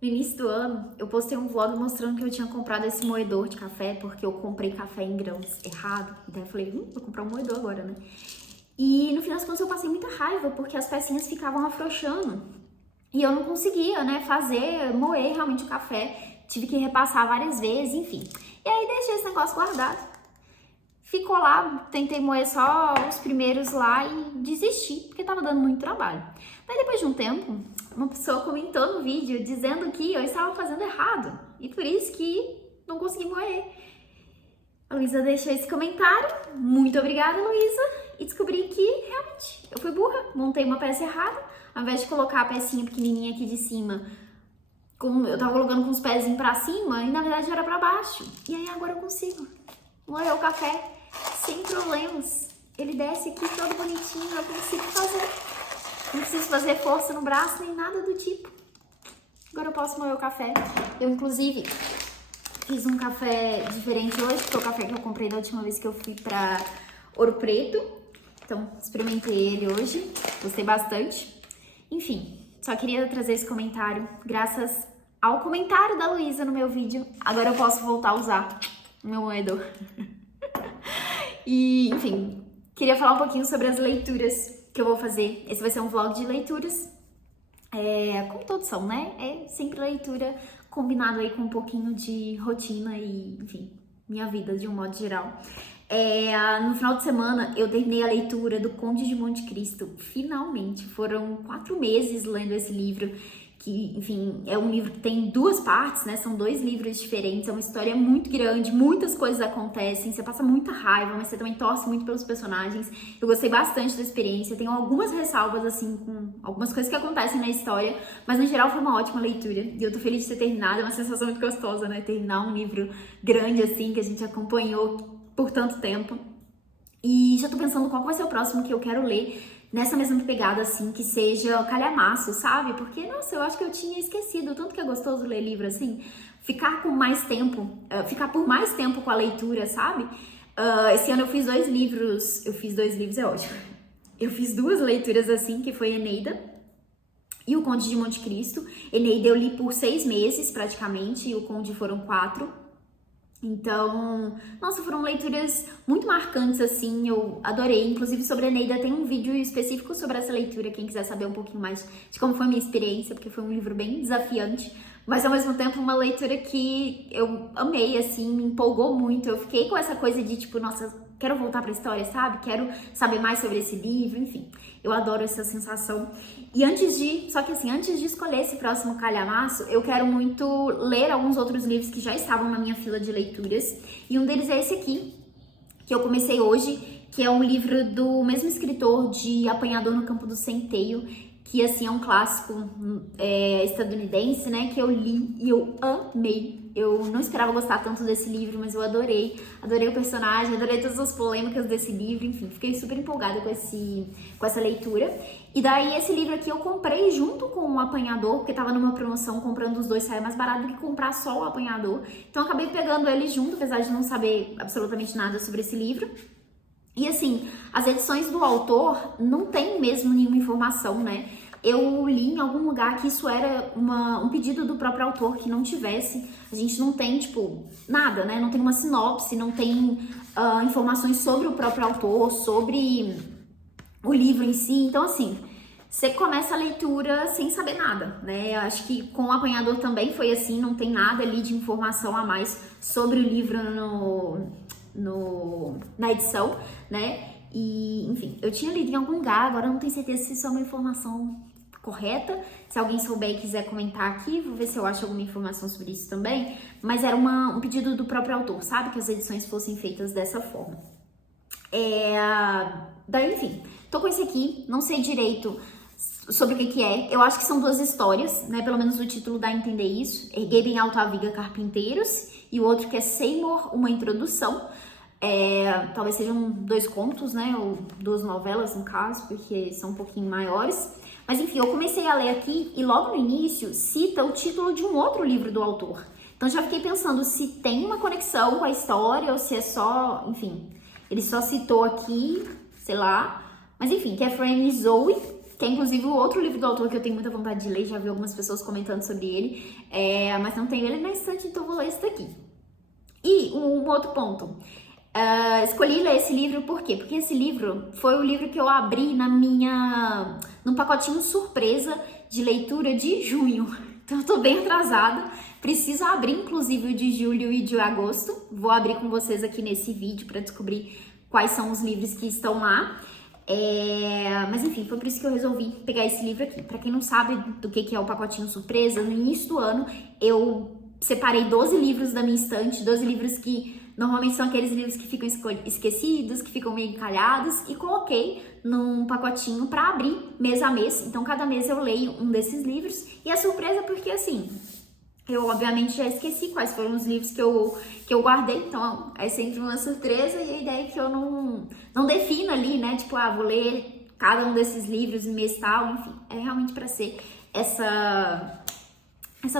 No início do ano, eu postei um vlog mostrando que eu tinha comprado esse moedor de café, porque eu comprei café em grãos errado. Então eu falei, vou comprar um moedor agora, né? E no final das contas eu passei muita raiva, porque as pecinhas ficavam afrouxando. E eu não conseguia, né, moer realmente o café. Tive que repassar várias vezes, enfim. E aí deixei esse negócio guardado. Ficou lá, tentei moer só os primeiros lá e desisti, porque tava dando muito trabalho. Daí depois de um tempo, uma pessoa comentou no vídeo dizendo que eu estava fazendo errado e por isso que não consegui moer. A Luísa deixou esse comentário, muito obrigada, Luísa, e descobri que realmente eu fui burra, montei uma peça errada, ao invés de colocar a pecinha pequenininha aqui de cima, eu tava colocando com os pezinhos pra cima e na verdade era pra baixo. E aí agora eu consigo moer o café sem problemas. Ele desce aqui todo bonitinho, eu consigo fazer. Não preciso fazer força no braço nem nada do tipo. Agora eu posso moer o café. Eu, inclusive, fiz um café diferente hoje, que foi o café que eu comprei da última vez que eu fui pra Ouro Preto. Então, experimentei ele hoje, gostei bastante. Enfim, só queria trazer esse comentário. Graças ao comentário da Luísa no meu vídeo, agora eu posso voltar a usar o meu moedor. E, enfim, queria falar um pouquinho sobre as leituras que eu vou fazer. Esse vai ser um vlog de leituras, como todos são, né? É sempre leitura combinado aí com um pouquinho de rotina e, enfim, minha vida de um modo geral. No final de semana eu terminei a leitura do Conde de Monte Cristo, finalmente. Foram 4 meses lendo esse livro, que, enfim, é um livro que tem 2 partes, né? São 2 livros diferentes, é uma história muito grande, muitas coisas acontecem, você passa muita raiva, mas você também torce muito pelos personagens. Eu gostei bastante da experiência, tenho algumas ressalvas, assim, com algumas coisas que acontecem na história, mas no geral foi uma ótima leitura, e eu tô feliz de ter terminado, é uma sensação muito gostosa, né? Terminar um livro grande, assim, que a gente acompanhou por tanto tempo. E já tô pensando qual vai ser o próximo que eu quero ler nessa mesma pegada, assim, que seja o calhamaço, sabe? Porque, nossa, eu acho que eu tinha esquecido o tanto que é gostoso ler livro, assim, ficar com mais tempo, ficar por mais tempo com a leitura, sabe? Esse ano eu fiz 2 livros, é ótimo. Eu fiz 2 leituras, assim, que foi Eneida e o Conde de Monte Cristo. Eneida eu li por 6 meses, praticamente, e o Conde foram 4. Então, nossa, foram leituras muito marcantes, assim, eu adorei. Inclusive, sobre a Eneida tem um vídeo específico sobre essa leitura, quem quiser saber um pouquinho mais de como foi a minha experiência, porque foi um livro bem desafiante, mas ao mesmo tempo uma leitura que eu amei, assim, me empolgou muito. Eu fiquei com essa coisa de, tipo, nossa, quero voltar pra história, sabe? Quero saber mais sobre esse livro, enfim. Eu adoro essa sensação. E antes de escolher esse próximo calhamaço, eu quero muito ler alguns outros livros que já estavam na minha fila de leituras. E um deles é esse aqui, que eu comecei hoje, que é um livro do mesmo escritor de Apanhador no Campo do Centeio, que, assim, é um clássico estadunidense, né, que eu li e eu amei. Eu não esperava gostar tanto desse livro, mas eu adorei o personagem, adorei todas as polêmicas desse livro, enfim, fiquei super empolgada com essa leitura. E daí esse livro aqui eu comprei junto com o Apanhador, porque tava numa promoção, comprando os 2 saia mais barato do que comprar só o Apanhador. Então eu acabei pegando ele junto, apesar de não saber absolutamente nada sobre esse livro. E assim, as edições do autor não tem mesmo nenhuma informação, né? Eu li em algum lugar que isso era um pedido do próprio autor, que não tivesse. A gente não tem, tipo, nada, né? Não tem uma sinopse, não tem informações sobre o próprio autor, sobre o livro em si. Então, assim, você começa a leitura sem saber nada, né? Eu acho que com o Apanhador também foi assim, não tem nada ali de informação a mais sobre o livro na edição, né? E, enfim, eu tinha lido em algum lugar, agora eu não tenho certeza se isso é uma informação correta. Se alguém souber e quiser comentar aqui, vou ver se eu acho alguma informação sobre isso também. Mas era um pedido do próprio autor, sabe? Que as edições fossem feitas dessa forma. Daí, enfim, tô com esse aqui, não sei direito sobre o que é. Eu acho que são 2 histórias, né? Pelo menos o título dá a entender isso. Erguei bem alto a viga, carpinteiros. E o outro que é Seymour, uma introdução. Talvez sejam 2 contos, né? Ou 2 novelas, no caso, porque são um pouquinho maiores. Mas enfim, eu comecei a ler aqui e logo no início cita o título de um outro livro do autor. Então já fiquei pensando se tem uma conexão com a história ou se é só, enfim, ele só citou aqui, sei lá. Mas enfim, que é Fran e Zoe. que é inclusive o outro livro do autor que eu tenho muita vontade de ler, já vi algumas pessoas comentando sobre ele, mas não tenho ele na estante, então vou ler esse daqui. E um outro ponto, escolhi ler esse livro por quê? Porque esse livro foi o livro que eu abri num pacotinho surpresa de leitura de junho. Então eu tô bem atrasada, preciso abrir inclusive o de julho e de agosto. Vou abrir com vocês aqui nesse vídeo para descobrir quais são os livros que estão lá. Mas enfim, foi por isso que eu resolvi pegar esse livro aqui. Para quem não sabe do que é o pacotinho surpresa, no início do ano eu separei 12 livros da minha estante, 12 livros que normalmente são aqueles livros que ficam esquecidos, que ficam meio encalhados, e coloquei num pacotinho para abrir mês a mês. Então cada mês eu leio um desses livros, e é surpresa porque assim, eu obviamente já esqueci quais foram os livros que eu guardei, então é sempre uma surpresa, e a ideia é que eu não defina ali, né, tipo, vou ler cada um desses livros em mês tal, enfim, é realmente para ser essa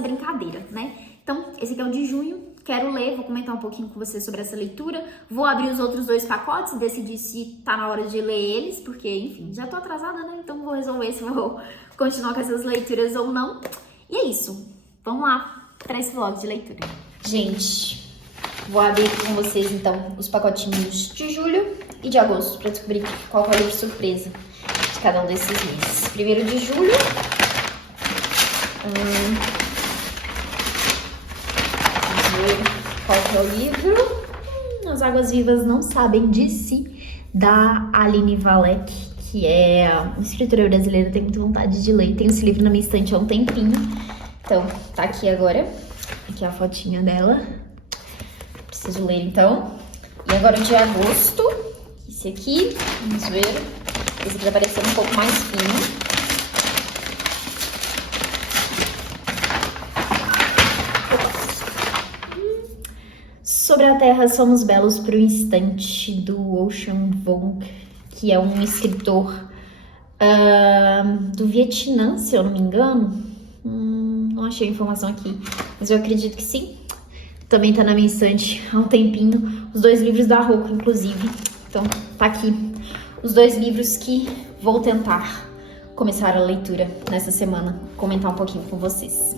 brincadeira, né? Então, esse aqui é o de junho, quero ler, vou comentar um pouquinho com vocês sobre essa leitura, vou abrir os outros 2 pacotes e decidir se tá na hora de ler eles, porque, enfim, já tô atrasada, né? Então vou resolver se vou continuar com essas leituras ou não. E é isso, vamos lá para esse vlog de leitura. Gente, vou abrir aqui com vocês, então, os pacotinhos de julho e de agosto, para descobrir qual é o livro surpresa de cada um desses meses. Primeiro de julho. Qual que é o livro? As Águas Vivas Não Sabem de Si, da Aline Valek, que é uma escritora brasileira, tenho muita vontade de ler. Tenho esse livro na minha estante há um tempinho, então tá aqui agora. Aqui é a fotinha dela, preciso ler então. E agora de agosto, esse aqui, vamos ver, esse aqui vai parecer um pouco mais fino. Sobre a Terra Somos Belos por um Instante, do Ocean Vuong, que é um escritor do Vietnã, se eu não me engano. Não achei a informação aqui, mas eu acredito que sim. Também tá na minha estante há um tempinho. Os 2 livros da Rocco, inclusive. Então, tá aqui os 2 livros que vou tentar começar a leitura nessa semana. Comentar um pouquinho com vocês.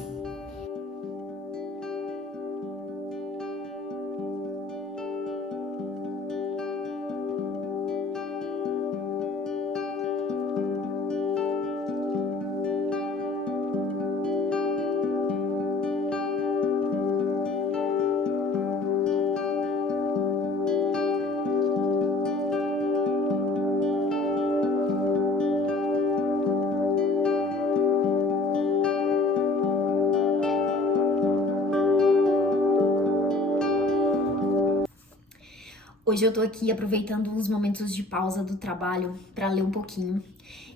Hoje eu tô aqui aproveitando uns momentos de pausa do trabalho para ler um pouquinho.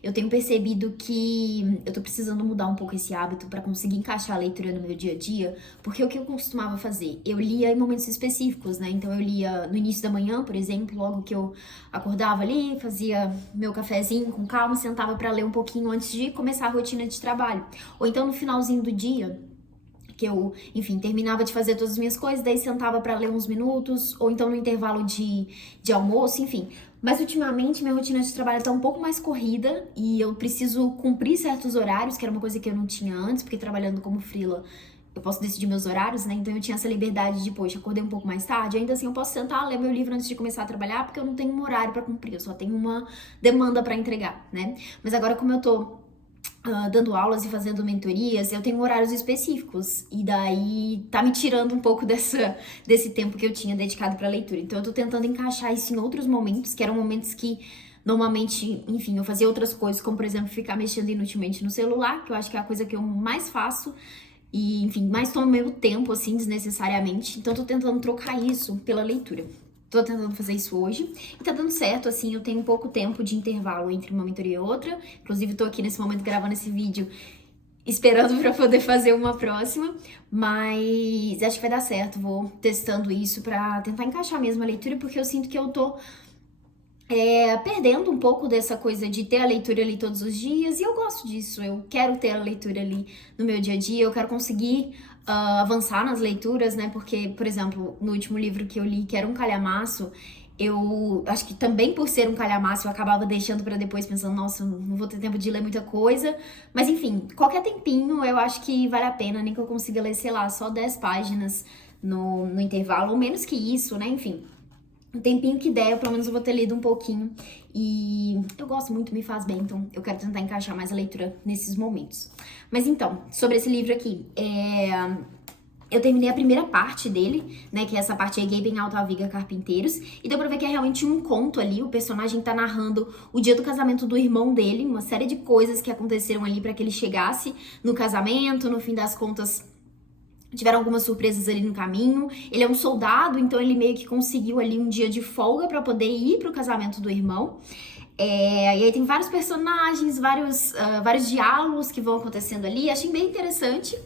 Eu tenho percebido que eu tô precisando mudar um pouco esse hábito para conseguir encaixar a leitura no meu dia a dia, porque o que eu costumava fazer? Eu lia em momentos específicos, né? Então eu lia no início da manhã, por exemplo, logo que eu acordava ali, fazia meu cafezinho com calma, sentava para ler um pouquinho antes de começar a rotina de trabalho. Ou então no finalzinho do dia, que eu, enfim, terminava de fazer todas as minhas coisas, daí sentava para ler uns minutos, ou então no intervalo de almoço, enfim. Mas ultimamente minha rotina de trabalho tá um pouco mais corrida e eu preciso cumprir certos horários, que era uma coisa que eu não tinha antes, porque trabalhando como freela eu posso decidir meus horários, né? Então eu tinha essa liberdade de, poxa, acordei um pouco mais tarde, ainda assim eu posso sentar, ler meu livro antes de começar a trabalhar, porque eu não tenho um horário para cumprir, eu só tenho uma demanda para entregar, né? Mas agora como eu tô dando aulas e fazendo mentorias, eu tenho horários específicos e daí tá me tirando um pouco desse tempo que eu tinha dedicado pra leitura. Então eu tô tentando encaixar isso em outros momentos, que eram momentos que normalmente, enfim, eu fazia outras coisas, como por exemplo ficar mexendo inutilmente no celular, que eu acho que é a coisa que eu mais faço e, enfim, mais tomo meu tempo, assim, desnecessariamente. Então eu tô tentando trocar isso pela leitura. Tô tentando fazer isso hoje e tá dando certo, assim, eu tenho pouco tempo de intervalo entre uma mentoria e outra. Inclusive, tô aqui nesse momento gravando esse vídeo esperando pra poder fazer uma próxima, mas acho que vai dar certo. Vou testando isso pra tentar encaixar mesmo a leitura, porque eu sinto que eu tô perdendo um pouco dessa coisa de ter a leitura ali todos os dias, e eu gosto disso, eu quero ter a leitura ali no meu dia a dia, eu quero conseguir avançar nas leituras, né, porque, por exemplo, no último livro que eu li, que era um calhamaço, Eu acho que também por ser um calhamaço eu acabava deixando pra depois, pensando, nossa, não vou ter tempo de ler muita coisa. Mas enfim, qualquer tempinho eu acho que vale a pena, nem que eu consiga ler, sei lá, só 10 páginas no intervalo, ou menos que isso, né? Enfim, um tempinho que der, pelo menos eu vou ter lido um pouquinho. E eu gosto muito, me faz bem, então eu quero tentar encaixar mais a leitura nesses momentos. Mas então, sobre esse livro aqui, eu terminei a primeira parte dele, né, que é essa parte aí, Gaping Alto a Viga Carpinteiros, e deu pra ver que é realmente um conto ali, o personagem tá narrando o dia do casamento do irmão dele, uma série de coisas que aconteceram ali pra que ele chegasse no casamento, no fim das contas tiveram algumas surpresas ali no caminho. Ele é um soldado, então ele meio que conseguiu ali um dia de folga pra poder ir pro casamento do irmão. E aí tem vários personagens, vários diálogos que vão acontecendo ali, achei bem interessante.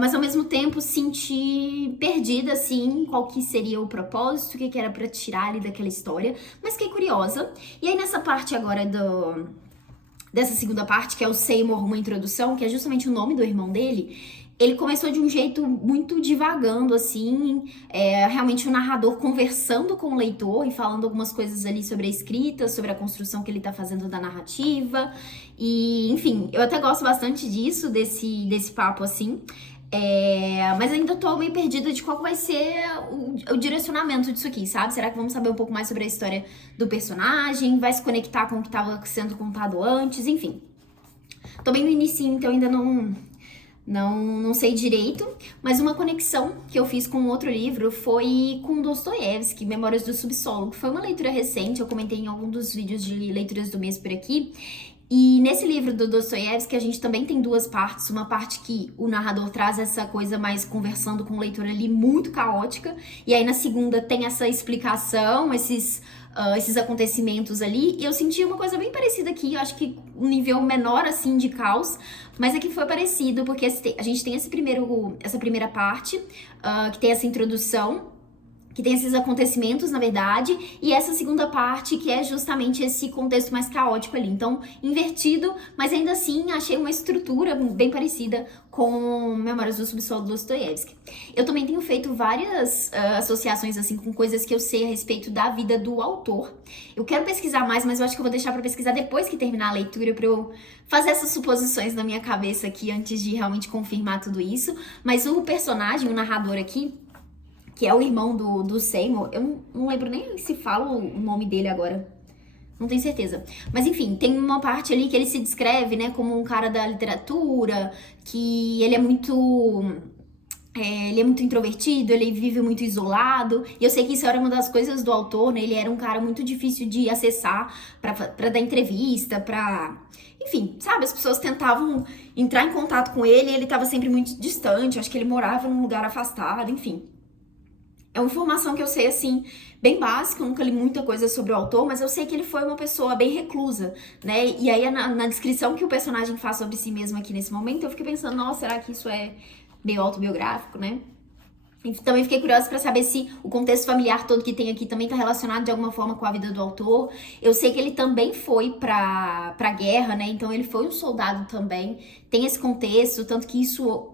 Mas ao mesmo tempo senti perdida, assim, qual que seria o propósito, o que era pra tirar ali daquela história, mas fiquei curiosa. E aí nessa parte agora dessa segunda parte, que é o Seymour, uma introdução, que é justamente o nome do irmão dele, ele começou de um jeito muito divagando, assim, realmente o narrador conversando com o leitor e falando algumas coisas ali sobre a escrita, sobre a construção que ele tá fazendo da narrativa. E, enfim, eu até gosto bastante disso, desse papo, assim. Mas ainda tô meio perdida de qual vai ser o direcionamento disso aqui, sabe? Será que vamos saber um pouco mais sobre a história do personagem? Vai se conectar com o que estava sendo contado antes? Enfim. Tô bem no início, então ainda não sei direito, mas uma conexão que eu fiz com outro livro foi com Dostoiévski, Memórias do Subsolo, que foi uma leitura recente, eu comentei em algum dos vídeos de leituras do mês por aqui. E nesse livro do Dostoiévski, a gente também tem duas partes. Uma parte que o narrador traz essa coisa mais conversando com o leitor ali, muito caótica. E aí na segunda tem essa explicação, esses acontecimentos ali. E eu senti uma coisa bem parecida aqui. Eu acho que um nível menor, assim, de caos. Mas aqui foi parecido, porque a gente tem essa primeira parte, que tem essa introdução, que tem esses acontecimentos, na verdade, e essa segunda parte que é justamente esse contexto mais caótico ali. Então, invertido, mas ainda assim achei uma estrutura bem parecida com Memórias do Subsolo do Dostoiévski. Eu também tenho feito várias associações assim com coisas que eu sei a respeito da vida do autor. Eu quero pesquisar mais, mas eu acho que eu vou deixar pra pesquisar depois que terminar a leitura, pra eu fazer essas suposições na minha cabeça aqui antes de realmente confirmar tudo isso. Mas o personagem, o narrador aqui, que é o irmão do Seymour, eu não lembro nem se fala o nome dele agora, não tenho certeza. Mas enfim, tem uma parte ali que ele se descreve, né, como um cara da literatura, que ele é muito introvertido, ele vive muito isolado, e eu sei que isso era uma das coisas do autor, né, ele era um cara muito difícil de acessar pra dar entrevista, enfim, sabe, as pessoas tentavam entrar em contato com ele e ele tava sempre muito distante, acho que ele morava num lugar afastado, enfim. É uma informação que eu sei, assim, bem básica, eu nunca li muita coisa sobre o autor, mas eu sei que ele foi uma pessoa bem reclusa, né? E aí, na descrição que o personagem faz sobre si mesmo aqui nesse momento, eu fiquei pensando, nossa, será que isso é meio autobiográfico, né? E também fiquei curiosa pra saber se o contexto familiar todo que tem aqui também tá relacionado de alguma forma com a vida do autor. Eu sei que ele também foi pra guerra, né? Então ele foi um soldado também. Tem esse contexto, tanto que isso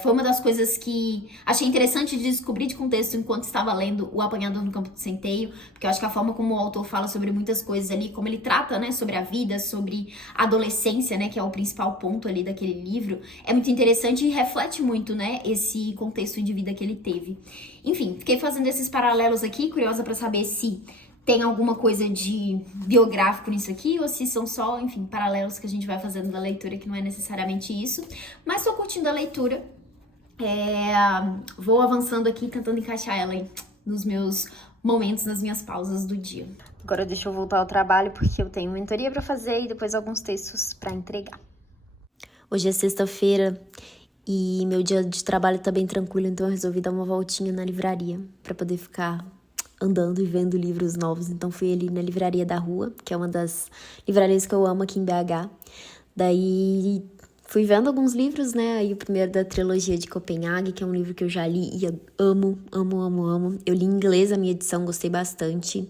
foi uma das coisas que achei interessante de descobrir de contexto enquanto estava lendo O Apanhador no Campo de Centeio, porque eu acho que a forma como o autor fala sobre muitas coisas ali, como ele trata, né, sobre a vida, sobre a adolescência, né, que é o principal ponto ali daquele livro, é muito interessante e reflete muito, né, esse contexto de vida que ele teve. Enfim, fiquei fazendo esses paralelos aqui, curiosa pra saber se tem alguma coisa de biográfico nisso aqui, ou se são só, enfim, paralelos que a gente vai fazendo da leitura, que não é necessariamente isso. Mas tô curtindo a leitura. Vou avançando aqui, tentando encaixar ela aí nos meus momentos, nas minhas pausas do dia. Agora deixa eu voltar ao trabalho, porque eu tenho mentoria pra fazer e depois alguns textos pra entregar. Hoje é sexta-feira e meu dia de trabalho tá bem tranquilo, então eu resolvi dar uma voltinha na livraria pra poder ficar andando e vendo livros novos. Então fui ali na Livraria da Rua, que é uma das livrarias que eu amo aqui em BH. Daí fui vendo alguns livros, né? Aí o primeiro da trilogia de Copenhague, que é um livro que eu já li e eu amo, amo, amo, amo. Eu li em inglês a minha edição, gostei bastante.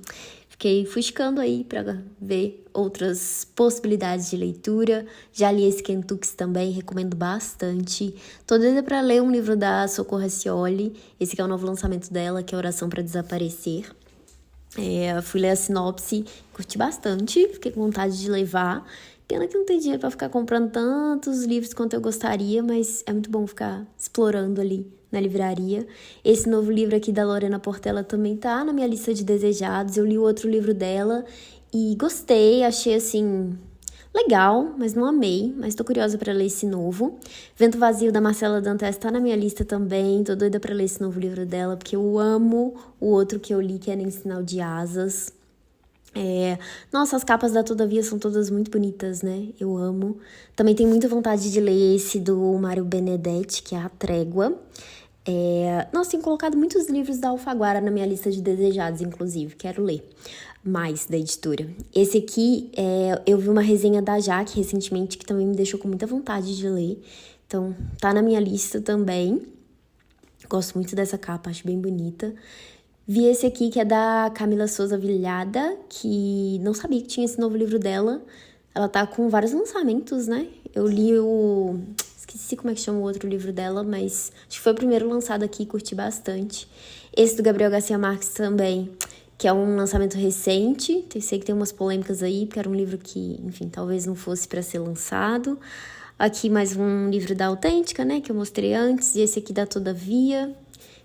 Fiquei fuscando aí pra ver outras possibilidades de leitura. Já li esse Kentucky também, recomendo bastante. Tô doida pra ler um livro da Socorro Racioli. Esse que é o novo lançamento dela, que é Oração para Desaparecer. Fui ler a sinopse, curti bastante, fiquei com vontade de levar. Pena que não tem dinheiro pra ficar comprando tantos livros quanto eu gostaria, mas é muito bom ficar explorando ali na livraria. Esse novo livro aqui da Lorena Portela também tá na minha lista de desejados. Eu li o outro livro dela e gostei, achei assim legal, mas não amei, mas tô curiosa pra ler esse novo. Vento Vazio da Marcela Dantas tá na minha lista também, tô doida pra ler esse novo livro dela, porque eu amo o outro que eu li, que é Nem Sinal de Asas. Nossa, as capas da Todavia são todas muito bonitas, né? Eu amo. Também tenho muita vontade de ler esse do Mário Benedetti, que é A Trégua. Nossa, tenho colocado muitos livros da Alfaguara na minha lista de desejados, inclusive. Quero ler mais da editora. Esse aqui, eu vi uma resenha da Jaque recentemente, que também me deixou com muita vontade de ler. Então, tá na minha lista também. Gosto muito dessa capa, acho bem bonita. Vi esse aqui, que é da Camila Souza Vilhada, que não sabia que tinha esse novo livro dela. Ela tá com vários lançamentos, né? Eu li esqueci como é que chama o outro livro dela, mas acho que foi o primeiro lançado aqui, curti bastante. Esse do Gabriel Garcia Marques também, que é um lançamento recente. Sei que tem umas polêmicas aí, porque era um livro que, enfim, talvez não fosse para ser lançado. Aqui mais um livro da Autêntica, né, que eu mostrei antes. E esse aqui da Todavia,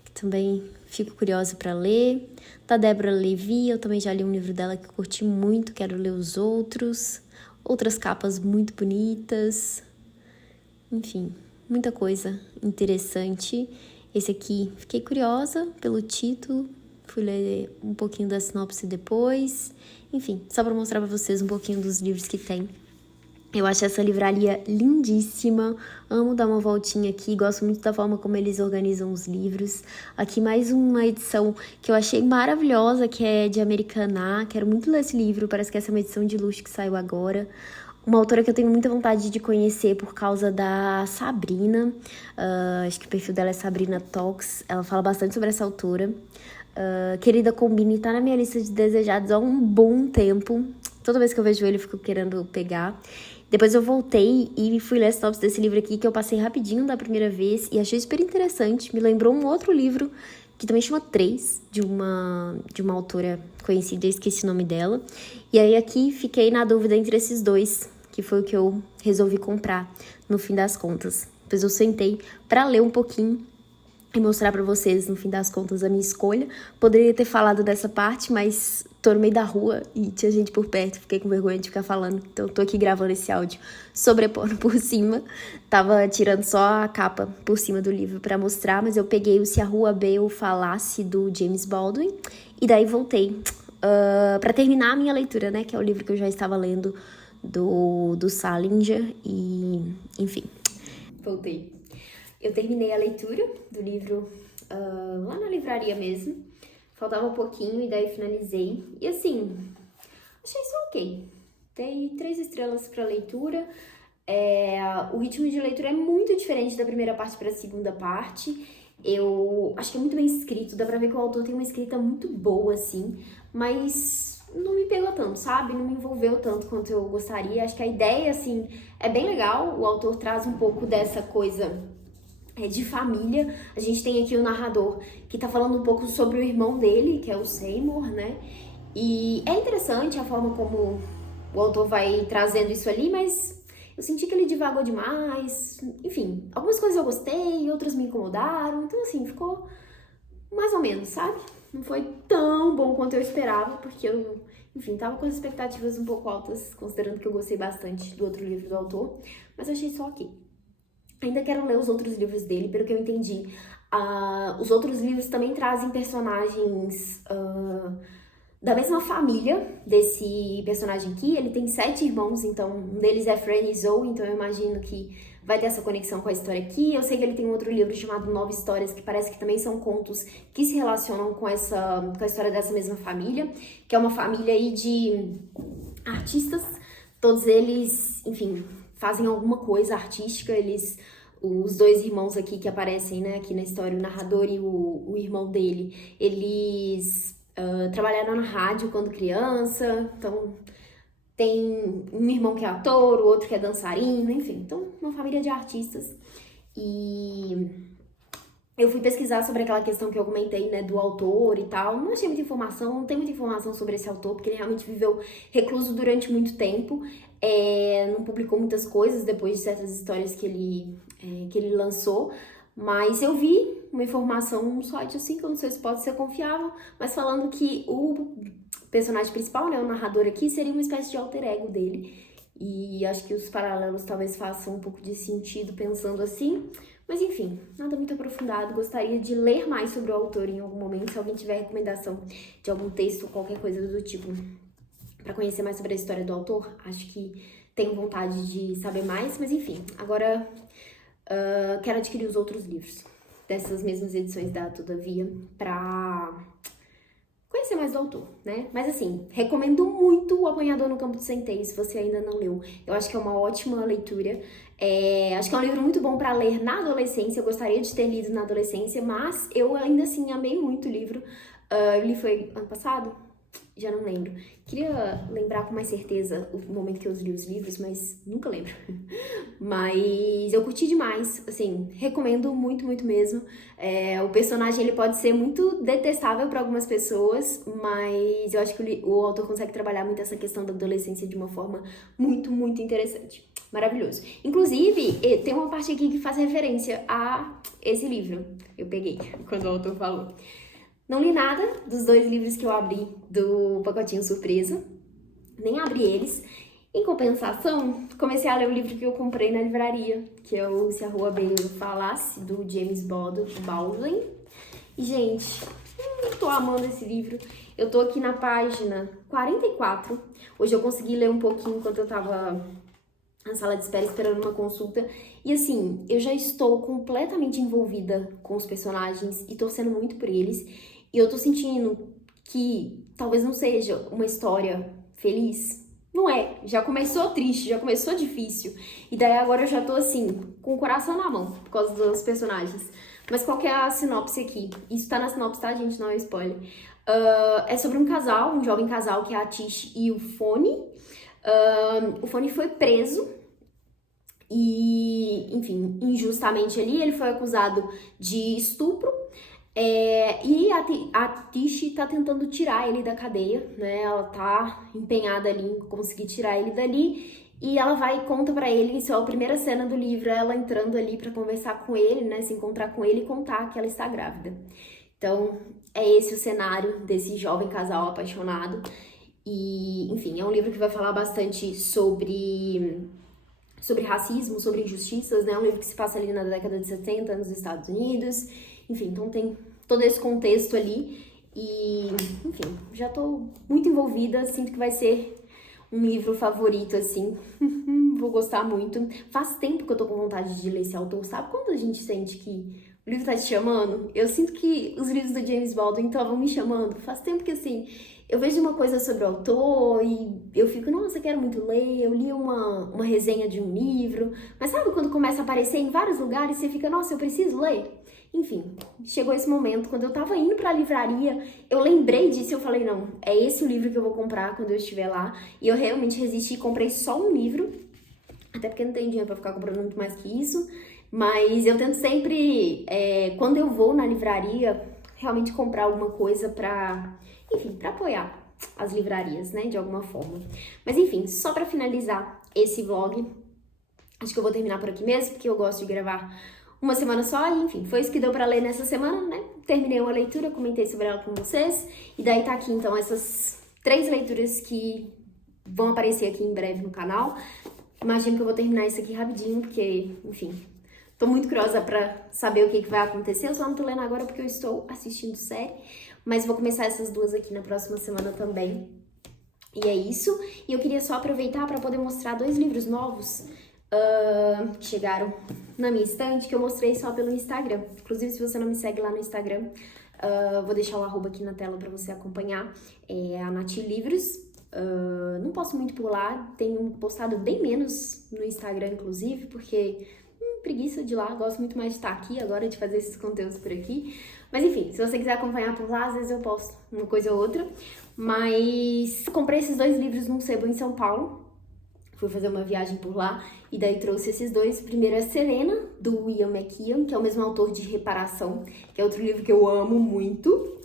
que também fico curiosa para ler. Da Débora Levi, eu também já li um livro dela que eu curti muito, quero ler os outros. Outras capas muito bonitas. Enfim, muita coisa interessante. Esse aqui, fiquei curiosa pelo título, fui ler um pouquinho da sinopse depois. Enfim, só para mostrar para vocês um pouquinho dos livros que tem. Eu acho essa livraria lindíssima, amo dar uma voltinha aqui, gosto muito da forma como eles organizam os livros. Aqui mais uma edição que eu achei maravilhosa, que é de Americaná, quero muito ler esse livro, parece que essa é uma edição de luxo que saiu agora. Uma autora que eu tenho muita vontade de conhecer por causa da Sabrina, acho que o perfil dela é Sabrina Talks, ela fala bastante sobre essa autora. Querida Combine tá na minha lista de desejados há um bom tempo, toda vez que eu vejo ele eu fico querendo pegar. Depois eu voltei e fui ler a sinopse desse livro aqui, que eu passei rapidinho da primeira vez e achei super interessante. Me lembrou um outro livro, que também chama Três, de uma autora conhecida, eu esqueci o nome dela. E aí aqui fiquei na dúvida entre esses dois, que foi o que eu resolvi comprar no fim das contas. Depois eu sentei pra ler um pouquinho e mostrar pra vocês, no fim das contas, a minha escolha. Poderia ter falado dessa parte, mas tô no meio da rua e tinha gente por perto, fiquei com vergonha de ficar falando. Então tô aqui gravando esse áudio sobrepondo por cima. Tava tirando só a capa por cima do livro pra mostrar, mas eu peguei o Se a Rua B Eu Falasse, do James Baldwin, e daí voltei pra terminar a minha leitura, né, que é o livro que eu já estava lendo do Salinger, e enfim, voltei. Eu terminei a leitura do livro lá na livraria mesmo. Faltava um pouquinho e daí finalizei. E assim, achei isso ok. Dei 3 estrelas para leitura. O ritmo de leitura é muito diferente da primeira parte para a segunda parte. Eu acho que é muito bem escrito, dá pra ver que o autor tem uma escrita muito boa, assim, mas não me pegou tanto, sabe? Não me envolveu tanto quanto eu gostaria. Acho que a ideia, assim, é bem legal. O autor traz um pouco dessa coisa de família. A gente tem aqui o narrador que tá falando um pouco sobre o irmão dele, que é o Seymour, né? E é interessante a forma como o autor vai trazendo isso ali, mas eu senti que ele divagou demais. Enfim, algumas coisas eu gostei, outras me incomodaram. Então, assim, ficou mais ou menos, sabe? Não foi tão bom quanto eu esperava, porque eu, enfim, tava com as expectativas um pouco altas, considerando que eu gostei bastante do outro livro do autor, mas achei só ok. Ainda quero ler os outros livros dele, pelo que eu entendi. Os outros livros também trazem personagens da mesma família desse personagem aqui. Ele tem 7 irmãos, então um deles é Fran e Zoe, então eu imagino que vai ter essa conexão com a história aqui. Eu sei que ele tem um outro livro chamado 9 Histórias, que parece que também são contos que se relacionam com a história dessa mesma família, que é uma família aí de artistas. Todos eles, enfim, fazem alguma coisa artística. Os 2 irmãos aqui que aparecem, né, aqui na história, o narrador e o irmão dele, eles trabalharam na rádio quando criança, então tem um irmão que é ator, o outro que é dançarino, enfim, então uma família de artistas. E eu fui pesquisar sobre aquela questão que eu comentei, né, do autor e tal. Não achei muita informação, não tem muita informação sobre esse autor, porque ele realmente viveu recluso durante muito tempo. Não publicou muitas coisas depois de certas histórias que ele lançou. Mas eu vi uma informação num site assim, que eu não sei se pode ser confiável, mas falando que o personagem principal, né, o narrador aqui, seria uma espécie de alter ego dele. E acho que os paralelos talvez façam um pouco de sentido pensando assim. Mas enfim, nada muito aprofundado. Gostaria de ler mais sobre o autor em algum momento. Se alguém tiver recomendação de algum texto, qualquer coisa do tipo, para conhecer mais sobre a história do autor, acho que tenho vontade de saber mais. Mas enfim, agora quero adquirir os outros livros dessas mesmas edições da Todavia pra conhecer mais do autor, né? Mas assim, recomendo muito O Apanhador no Campo do Centeio, se você ainda não leu. Eu acho que é uma ótima leitura. Acho que é um livro muito bom para ler na adolescência. Eu gostaria de ter lido na adolescência, mas eu ainda assim amei muito o livro. Eu li foi ano passado? Já não lembro. Queria lembrar com mais certeza o momento que eu li os livros, mas nunca lembro. Mas eu curti demais, assim, recomendo muito, muito mesmo. O personagem, ele pode ser muito detestável para algumas pessoas, mas eu acho que o autor consegue trabalhar muito essa questão da adolescência de uma forma muito, muito interessante. Maravilhoso. Inclusive, tem uma parte aqui que faz referência a esse livro. Eu peguei quando o autor falou. Não li nada dos 2 livros que eu abri do pacotinho surpresa, nem abri eles. Em compensação, comecei a ler o livro que eu comprei na livraria, que é o Se a Rua Bem Falasse, do James Baldwin. E, gente, tô amando esse livro. Eu tô aqui na página 44. Hoje eu consegui ler um pouquinho enquanto eu tava na sala de espera esperando uma consulta. E assim, eu já estou completamente envolvida com os personagens e torcendo muito por eles. E eu tô sentindo que talvez não seja uma história feliz. Não é. Já começou triste, já começou difícil. E daí agora eu já tô assim, com o coração na mão, por causa dos personagens. Mas qual que é a sinopse aqui? Isso tá na sinopse, tá, gente? Não é spoiler. É sobre um casal, um jovem casal, que é a Tish e o Fone. O Fone foi preso e, enfim, injustamente ali, ele foi acusado de estupro. E a Tish tá tentando tirar ele da cadeia, né? Ela tá empenhada ali em conseguir tirar ele dali. E ela vai e conta pra ele, isso é a primeira cena do livro, ela entrando ali pra conversar com ele, né? Se encontrar com ele e contar que ela está grávida. Então, é esse o cenário desse jovem casal apaixonado. E, enfim, é um livro que vai falar bastante sobre racismo, sobre injustiças, né? É um livro que se passa ali na década de 70 nos Estados Unidos. Enfim, então tem todo esse contexto ali e, enfim, já tô muito envolvida, sinto que vai ser um livro favorito, assim, vou gostar muito. Faz tempo que eu tô com vontade de ler esse autor, sabe quando a gente sente que o livro tá te chamando? Eu sinto que os livros do James Baldwin estavam me chamando, faz tempo que, assim, eu vejo uma coisa sobre o autor e eu fico, nossa, quero muito ler. Eu li uma resenha de um livro, mas sabe quando começa a aparecer em vários lugares, você fica, nossa, eu preciso ler? Enfim, chegou esse momento, quando eu tava indo pra livraria, eu lembrei disso e eu falei, não, é esse o livro que eu vou comprar quando eu estiver lá. E eu realmente resisti e comprei só um livro, até porque não tenho dinheiro pra ficar comprando muito mais que isso. Mas eu tento sempre, quando eu vou na livraria, realmente comprar alguma coisa pra, enfim, pra apoiar as livrarias, né, de alguma forma. Mas enfim, só pra finalizar esse vlog, acho que eu vou terminar por aqui mesmo, porque eu gosto de gravar uma semana só, e enfim, foi isso que deu pra ler nessa semana, né? Terminei uma leitura, comentei sobre ela com vocês, e daí tá aqui então essas 3 leituras que vão aparecer aqui em breve no canal. Imagino que eu vou terminar isso aqui rapidinho, porque, enfim, tô muito curiosa pra saber o que vai acontecer. Eu só não tô lendo agora porque eu estou assistindo série, mas vou começar essas 2 aqui na próxima semana também. E é isso. E eu queria só aproveitar para poder mostrar 2 livros novos que chegaram na minha estante, que eu mostrei só pelo Instagram. Inclusive, se você não me segue lá no Instagram, vou deixar o arroba aqui na tela para você acompanhar. É a Nath Livros. Não posto muito por lá, tenho postado bem menos no Instagram, inclusive, porque preguiça de lá, gosto muito mais de estar aqui agora, de fazer esses conteúdos por aqui. Mas enfim, se você quiser acompanhar por lá, às vezes eu posto uma coisa ou outra. Mas comprei esses 2 livros num sebo em São Paulo. Fui fazer uma viagem por lá e daí trouxe esses dois. O primeiro é Serena, do Ian McKeon, que é o mesmo autor de Reparação, que é outro livro que eu amo muito.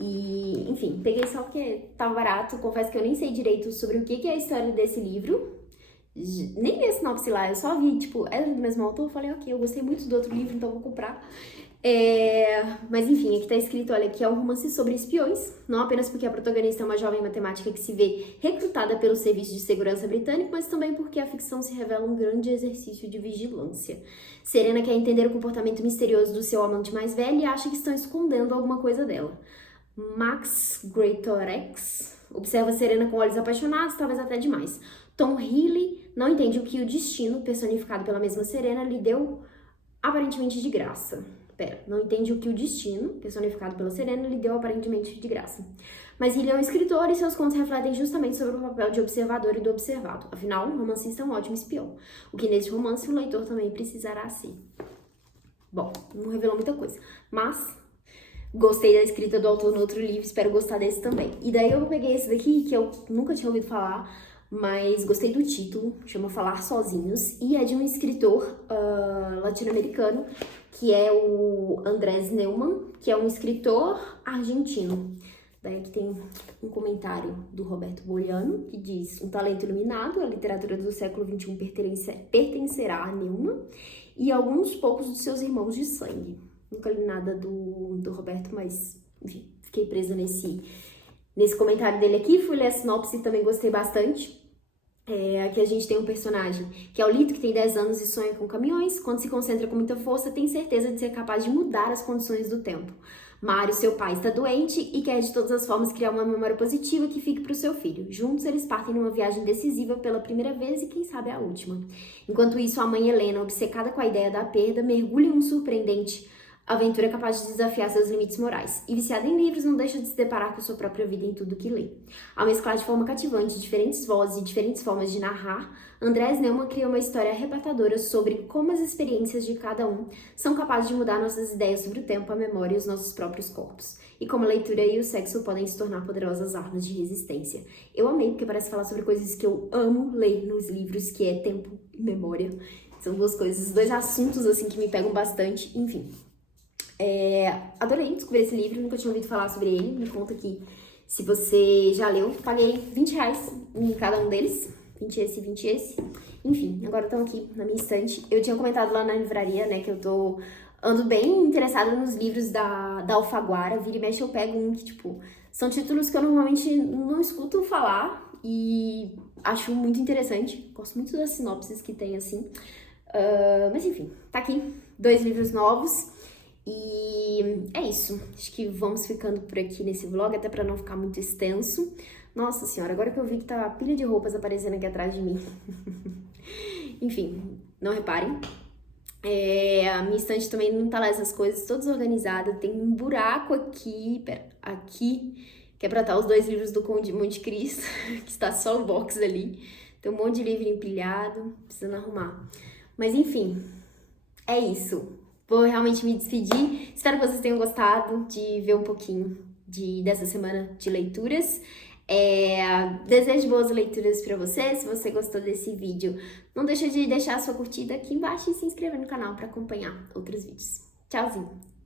E, enfim, peguei só porque tava barato. Confesso que eu nem sei direito sobre o que é a história desse livro. Nem li a sinopse lá, eu só vi, tipo, era do mesmo autor. Eu falei, ok, eu gostei muito do outro livro, então vou comprar. Mas enfim, aqui tá escrito, olha, que é um romance sobre espiões, não apenas porque a protagonista é uma jovem matemática que se vê recrutada pelo Serviço de Segurança Britânico, mas também porque a ficção se revela um grande exercício de vigilância. Serena quer entender o comportamento misterioso do seu amante mais velho e acha que estão escondendo alguma coisa dela. Max Greatorex observa Serena com olhos apaixonados, talvez até demais. Tom Healy não entende o que o destino, personificado pela mesma Serena, lhe deu aparentemente de graça. Não entende o que o destino, personificado pela Serena, lhe deu aparentemente de graça. Mas ele é um escritor e seus contos refletem justamente sobre o papel de observador e do observado. Afinal, o romancista é um ótimo espião, o que nesse romance o leitor também precisará ser. Bom, não revelou muita coisa, mas gostei da escrita do autor no outro livro, espero gostar desse também. E daí eu peguei esse daqui, que eu nunca tinha ouvido falar, mas gostei do título, chama Falar Sozinhos, e é de um escritor latino-americano, que é o Andrés Neumann, que é um escritor argentino. Daí aqui tem um comentário do Roberto Boliano, que diz: um talento iluminado, a literatura do século XXI pertencerá a Neumann e a alguns poucos dos seus irmãos de sangue. Nunca li nada do Roberto, mas enfim, fiquei presa nesse comentário dele aqui. Fui ler a sinopse e também gostei bastante. Aqui a gente tem um personagem que é o Lito, que tem 10 anos e sonha com caminhões. Quando se concentra com muita força, tem certeza de ser capaz de mudar as condições do tempo. Mário, seu pai, está doente e quer de todas as formas criar uma memória positiva que fique para o seu filho. Juntos, eles partem numa viagem decisiva pela primeira vez e quem sabe a última. Enquanto isso, a mãe Helena, obcecada com a ideia da perda, mergulha em um surpreendente aventura capaz de desafiar seus limites morais. E viciada em livros, não deixa de se deparar com sua própria vida em tudo que lê. Ao mesclar de forma cativante diferentes vozes e diferentes formas de narrar, Andrés Neumann cria uma história arrebatadora sobre como as experiências de cada um são capazes de mudar nossas ideias sobre o tempo, a memória e os nossos próprios corpos. E como a leitura e o sexo podem se tornar poderosas armas de resistência. Eu amei, porque parece falar sobre coisas que eu amo ler nos livros, que é tempo e memória. São duas coisas, dois assuntos assim que me pegam bastante, enfim. Adorei descobrir esse livro, nunca tinha ouvido falar sobre ele. Me conta aqui se você já leu. Paguei R$20 em cada um deles, 20 esse e 20 esse. Enfim, agora estão aqui na minha estante. Eu tinha comentado lá na livraria, né, que eu ando bem interessada nos livros da Alfaguara. Vira e mexe eu pego um que, tipo, são títulos que eu normalmente não escuto falar e acho muito interessante. Gosto muito das sinopses que tem, assim. Mas enfim, tá aqui, 2 livros novos. E é isso, acho que vamos ficando por aqui nesse vlog, até pra não ficar muito extenso. Nossa senhora, agora que eu vi que tá a pilha de roupas aparecendo aqui atrás de mim. Enfim, não reparem. A minha estante também não tá lá essas coisas, toda desorganizada. Tem um buraco aqui, que é pra estar os 2 livros do Conde de Monte Cristo, que está só o box ali. Tem um monte de livro empilhado, precisando arrumar. Mas enfim, é isso. Vou realmente me despedir. Espero que vocês tenham gostado de ver um pouquinho dessa semana de leituras. Desejo boas leituras para você. Se você gostou desse vídeo, não deixa de deixar a sua curtida aqui embaixo e se inscrever no canal para acompanhar outros vídeos. Tchauzinho!